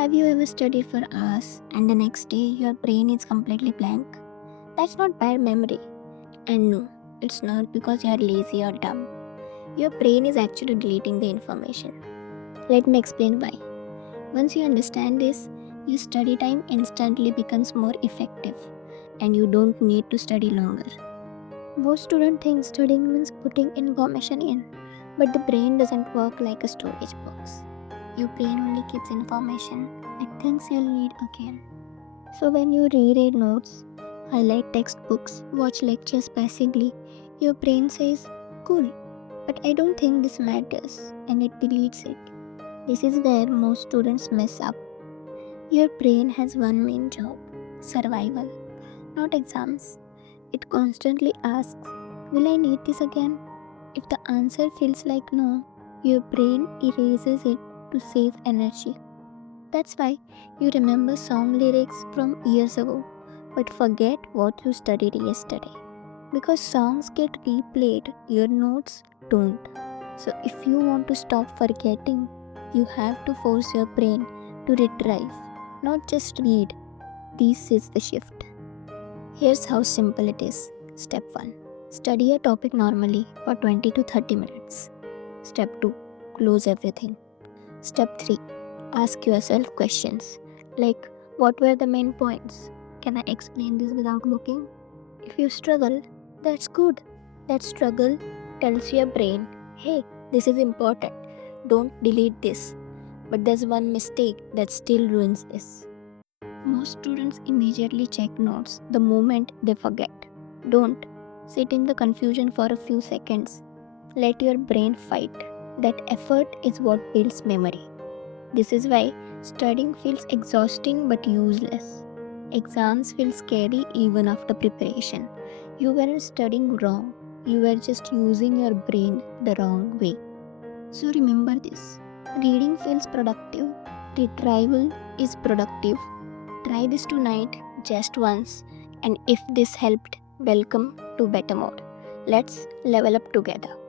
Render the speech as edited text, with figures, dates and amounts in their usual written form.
Have you ever studied for hours and the next day your brain is completely blank? That's not bad memory. And no, it's not because you are lazy or dumb. Your brain is actually deleting the information. Let me explain why. Once you understand this, your study time instantly becomes more effective and you don't need to study longer. Most students think studying means putting information in, but the brain doesn't work like a storage box. Your brain only keeps information it thinks you'll need again. So when you reread notes, highlight textbooks, watch lectures passively, your brain says, cool, but I don't think this matters, and it deletes it. This is where most students mess up. Your brain has one main job survival, not exams. It constantly asks, will I need this again? If the answer feels like no, your brain erases it to save energy. That's why you remember song lyrics from years ago but forget what you studied yesterday. Because songs get replayed, your notes don't. So if you want to stop forgetting, you have to force your brain to retrieve, not just read. This is the shift. Here's how simple it is. Step 1. Study a topic normally for 20 to 30 minutes. Step 2. Close everything. Step 3. Ask yourself questions like what were the main points? Can I explain this without looking? If you struggle, that's good. That struggle tells your brain, hey, this is important. Don't delete this. But there's one mistake that still ruins this. Most students immediately check notes the moment they forget. Don't sit in the confusion for a few seconds. Let your brain fight. That effort is what builds memory. This is why studying feels exhausting but useless. Exams feel scary even after preparation. You weren't studying wrong, you were just using your brain the wrong way. So remember this reading feels productive, retrieval is productive. Try this tonight just once, and if this helped, welcome to better mode. Let's level up together.